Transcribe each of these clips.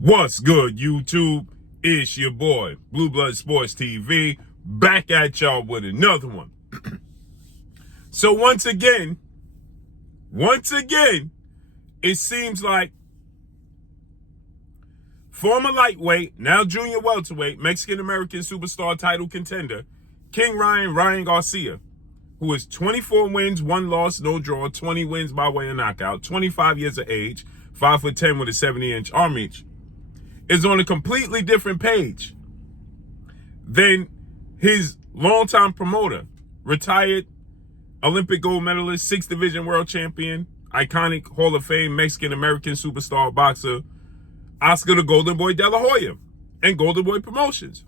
What's good, YouTube? It's your boy, Blue Blood Sports TV, back at y'all with another one. So once again, it seems like former lightweight, now junior welterweight, Mexican-American superstar title contender, King Ryan Garcia, who is 24 wins, 1 loss, no draw, 20 wins by way of knockout, 25 years of age, 5'10" with a 70-inch arm reach, is on a completely different page than his longtime promoter, retired Olympic gold medalist, 6th division world champion, iconic Hall of Fame Mexican-American superstar boxer, Oscar the Golden Boy Dela Hoya, and Golden Boy Promotions.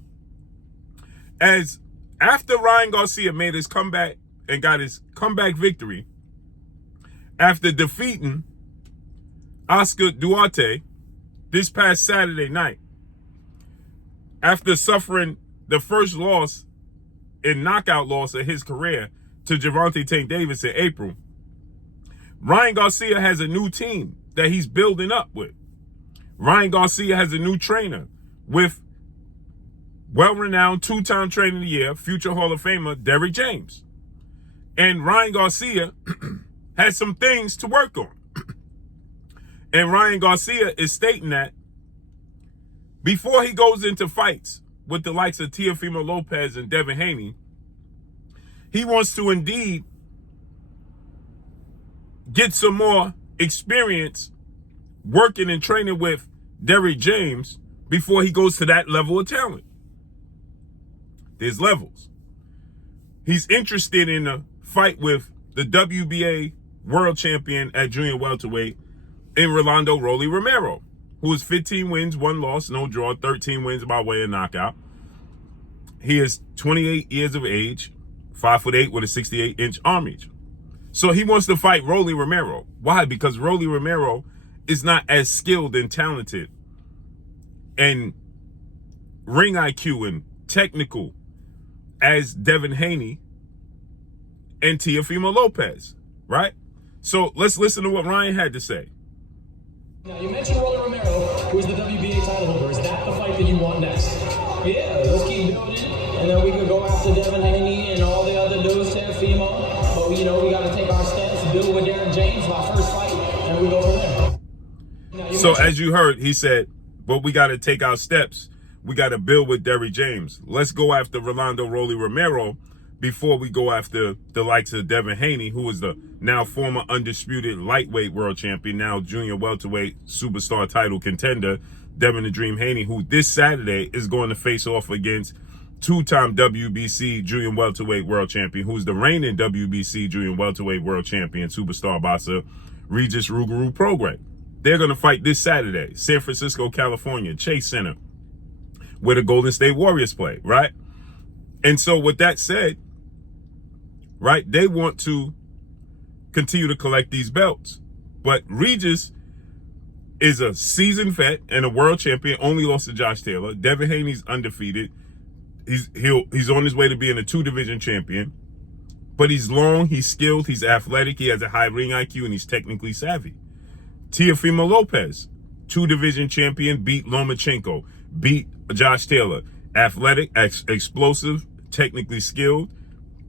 As after Ryan Garcia made his comeback and got his comeback victory after defeating Oscar Duarte this past Saturday night, after suffering the first loss and knockout loss of his career to Gervonta Tank Davis in April, Ryan Garcia has a new team that he's building up with. Ryan Garcia has a new trainer with well-renowned 2-time trainer of the year, future Hall of Famer Derrick James. And Ryan Garcia has some things to work on. And Ryan Garcia is stating that before he goes into fights with the likes of Teofimo Lopez and Devin Haney, he wants to indeed get some more experience working and training with Derrick James before he goes to that level of talent. There's levels. He's interested in a fight with the WBA world champion at junior welterweight in Rolando Rolly Romero, who is 15 wins, 1 loss, no draw, 13 wins by way of knockout. He is 28 years of age, 5'8" with a 68-inch arm reach. So he wants to fight Rolly Romero. Why? Because Rolly Romero is not as skilled and talented and ring IQ and technical as Devin Haney and Teofimo Lopez, right? So let's listen to what Ryan had to say. Now, you mentioned Rolly Romero, who is the WBA title holder. Is that the fight that you want next? Yeah, let's keep building, and then we can go after Devin Haney and all the other dudes, Teofimo. But, we got to take our stance, build with Derrick James, my first fight, and we go from there. Now, so, as you heard, he said, but we got to take our steps. We got to build with Derrick James. Let's go after Rolando Rolly Romero before we go after the likes of Devin Haney, who is the now former undisputed lightweight world champion, now junior welterweight superstar title contender, Devin the Dream Haney, who this Saturday is going to face off against 2-time WBC junior welterweight world champion, who's the reigning WBC junior welterweight world champion, superstar boxer, Regis Rougarou Prograis. They're going to fight this Saturday, San Francisco, California, Chase Center, where the Golden State Warriors play, right? And so with that said, right, they want to continue to collect these belts. But Regis is a seasoned vet and a world champion, only lost to Josh Taylor. Devin Haney's undefeated. He's on his way to being a 2-division champion. But he's long, he's skilled, he's athletic, he has a high ring IQ, and he's technically savvy. Teofimo Lopez, 2-division champion, beat Lomachenko, beat Josh Taylor. Athletic, explosive, technically skilled.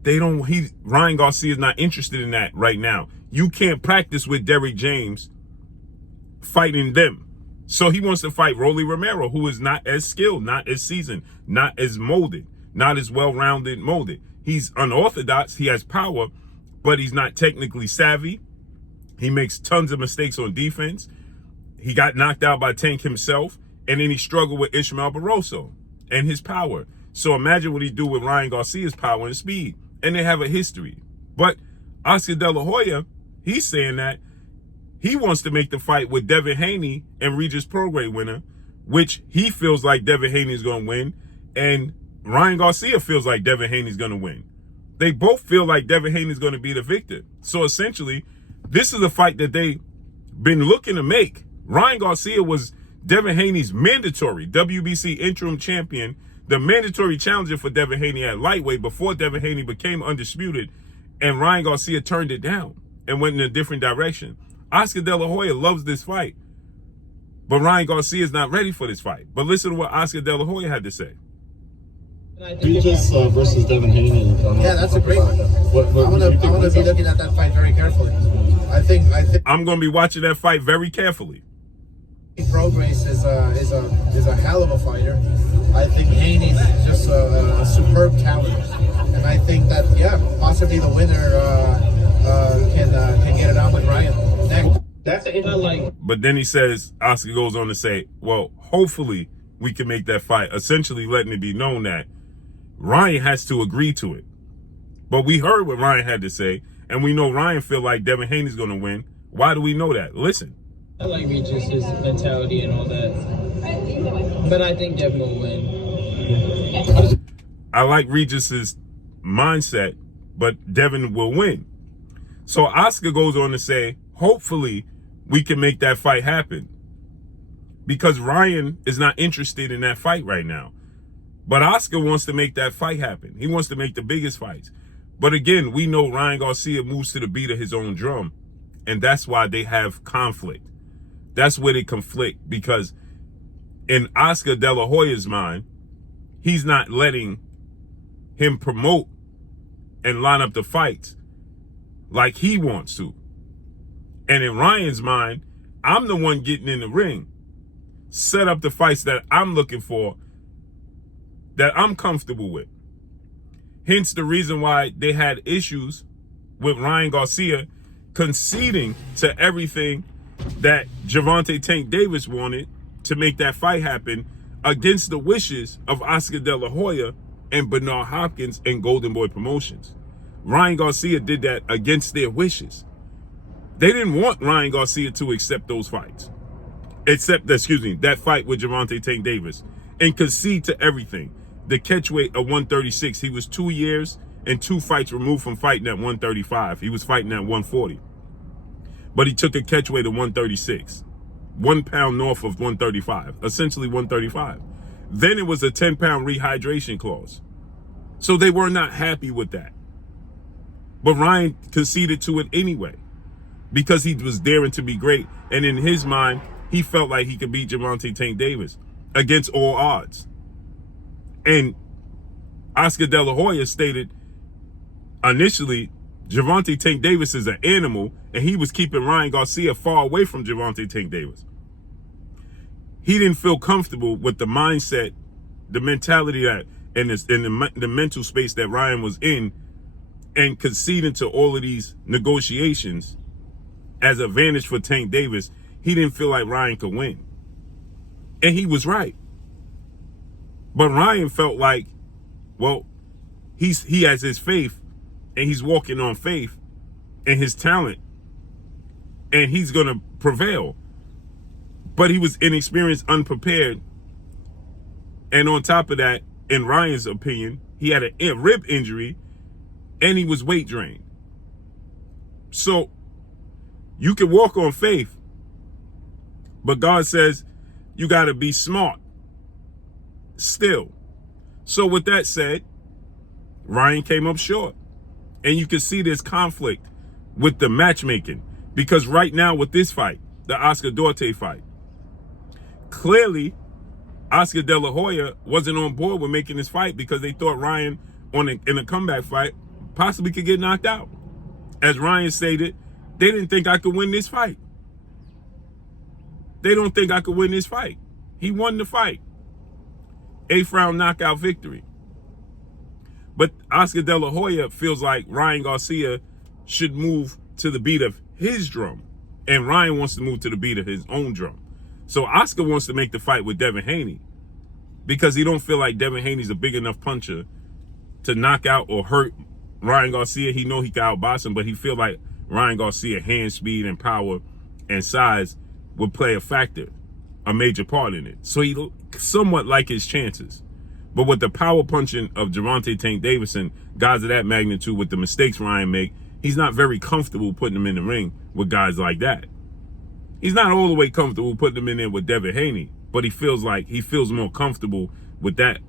Ryan Garcia is not interested in that right now. You can't practice with Derrick James fighting them. So he wants to fight Rolly Romero, who is not as skilled, not as seasoned, not as molded, not as well-rounded molded. He's unorthodox, he has power, but he's not technically savvy. He makes tons of mistakes on defense. He got knocked out by Tank himself, and then he struggled with Ishmael Barroso and his power. So imagine what he do with Ryan Garcia's power and speed. And they have a history. But Oscar De La Hoya, he's saying that he wants to make the fight with Devin Haney and Regis Prograis winner, which he feels like Devin Haney is going to win, and Ryan Garcia feels like Devin Haney is going to win. They both feel like Devin Haney is going to be the victor. So essentially, this is a fight that they've been looking to make. Ryan Garcia was Devin Haney's mandatory WBC interim champion, the mandatory challenger for Devin Haney at lightweight before Devin Haney became undisputed, and Ryan Garcia turned it down and went in a different direction. Oscar De La Hoya loves this fight. But Ryan Garcia is not ready for this fight. But listen to what Oscar De La Hoya had to say. Regis versus Devin Haney. Yeah, that's a great one. I'm gonna be looking at that fight very carefully. I think I'm gonna be watching that fight very carefully. Progress is a hell of a fighter. I think Haney's just a superb talent, and I think that possibly the winner can get it on with Ryan next. That's it. I like. But then he says, Oscar goes on to say, well, hopefully we can make that fight, essentially letting it be known that Ryan has to agree to it. But we heard what Ryan had to say, and we know Ryan feel like Devin Haney's going to win. Why do we know that? Listen. I like Regis's mentality and all that, but I think Devin will win. I like Regis's mindset, but Devin will win. So Oscar goes on to say, hopefully we can make that fight happen, because Ryan is not interested in that fight right now. But Oscar wants to make that fight happen. He wants to make the biggest fights. But again, we know Ryan Garcia moves to the beat of his own drum, and that's why they have conflict. That's where they conflict, because in Oscar De La Hoya's mind, he's not letting him promote and line up the fights like he wants to. And in Ryan's mind, I'm the one getting in the ring, set up the fights that I'm looking for, that I'm comfortable with. Hence the reason why they had issues with Ryan Garcia conceding to everything that Gervonta Tank Davis wanted to make that fight happen against the wishes of Oscar De La Hoya and Bernard Hopkins and Golden Boy Promotions. Ryan Garcia did that against their wishes. They didn't want Ryan Garcia to accept those fights. That fight with Gervonta Tank Davis, and concede to everything. The catchweight of 136, he was 2 years and 2 fights removed from fighting at 135. He was fighting at 140. But he took a catchweight of 136, 1 pound north of 135, essentially 135. Then it was a 10-pound rehydration clause. So they were not happy with that. But Ryan conceded to it anyway, because he was daring to be great. And in his mind, he felt like he could beat Gervonta Tank Davis against all odds. And Oscar De La Hoya stated initially, Gervonta Tank Davis is an animal, and he was keeping Ryan Garcia far away from Gervonta Tank Davis. He didn't feel comfortable with the mindset, the mentality that, and the mental space that Ryan was in, and conceding to all of these negotiations as an advantage for Tank Davis. He didn't feel like Ryan could win. And he was right. But Ryan felt like, well, he has his faith, and he's walking on faith and his talent, and he's going to prevail. But he was inexperienced, unprepared. And on top of that, in Ryan's opinion, he had a rib injury, and he was weight drained. So you can walk on faith, but God says you got to be smart still. So with that said, Ryan came up short. And you can see there's conflict with the matchmaking, because right now with this fight, the Oscar Duarte fight, clearly Oscar De La Hoya wasn't on board with making this fight, because they thought Ryan in a comeback fight possibly could get knocked out. As Ryan stated, they didn't think I could win this fight. They don't think I could win this fight. He won the fight. 8th round knockout victory. But Oscar De La Hoya feels like Ryan Garcia should move to the beat of his drum, and Ryan wants to move to the beat of his own drum. So Oscar wants to make the fight with Devin Haney, because he don't feel like Devin Haney's a big enough puncher to knock out or hurt Ryan Garcia. He know he can outbox him, but he feel like Ryan Garcia hand speed and power and size would play a factor, a major part in it. So he somewhat like his chances. But with the power punching of Gervonta Tank Davis and guys of that magnitude, with the mistakes Ryan make, he's not very comfortable putting him in the ring with guys like that. He's not all the way comfortable putting him in there with Devin Haney, but he feels more comfortable with that,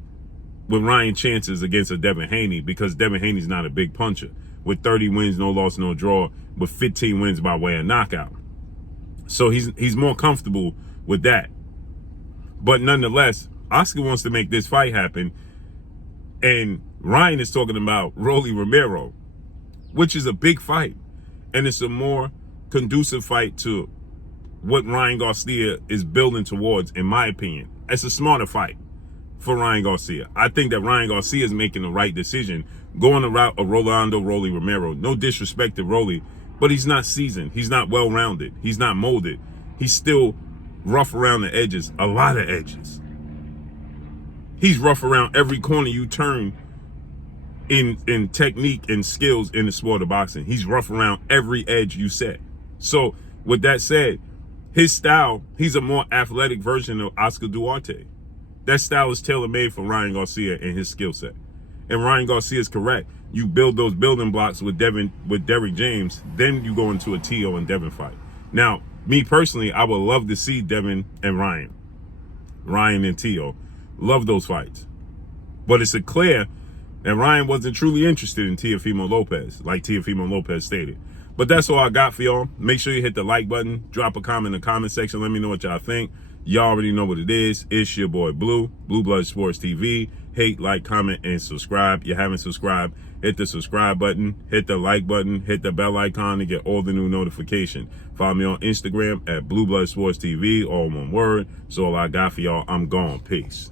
with Ryan chances against a Devin Haney, because Devin Haney's not a big puncher with 30 wins, no loss, no draw, with 15 wins by way of knockout. So he's more comfortable with that. But nonetheless, Oscar wants to make this fight happen. And Ryan is talking about Rolly Romero, which is a big fight. And it's a more conducive fight to what Ryan Garcia is building towards, in my opinion. It's a smarter fight for Ryan Garcia. I think that Ryan Garcia is making the right decision, going the route of Rolly Romero. No disrespect to Rolly, but he's not seasoned. He's not well-rounded. He's not molded. He's still rough around the edges, a lot of edges. He's rough around every corner you turn in technique and skills in the sport of boxing. He's rough around every edge you set. So with that said, his style, he's a more athletic version of Oscar Duarte. That style is tailor-made for Ryan Garcia and his skill set. And Ryan Garcia is correct. You build those building blocks with Derrick James, then you go into a Tio and Devin fight. Now, me personally, I would love to see Devin and Ryan and Tio. Love those fights. But it's clear that Ryan wasn't truly interested in Teofimo Lopez, like Teofimo Lopez stated. But that's all I got for y'all. Make sure you hit the like button. Drop a comment in the comment section. Let me know what y'all think. Y'all already know what it is. It's your boy Blue Blood Sports TV. Hate, like, comment, and subscribe. If you haven't subscribed, hit the subscribe button, hit the like button, hit the bell icon to get all the new notifications. Follow me on Instagram at Blue Blood Sports TV, all one word. So all I got for y'all. I'm gone. Peace.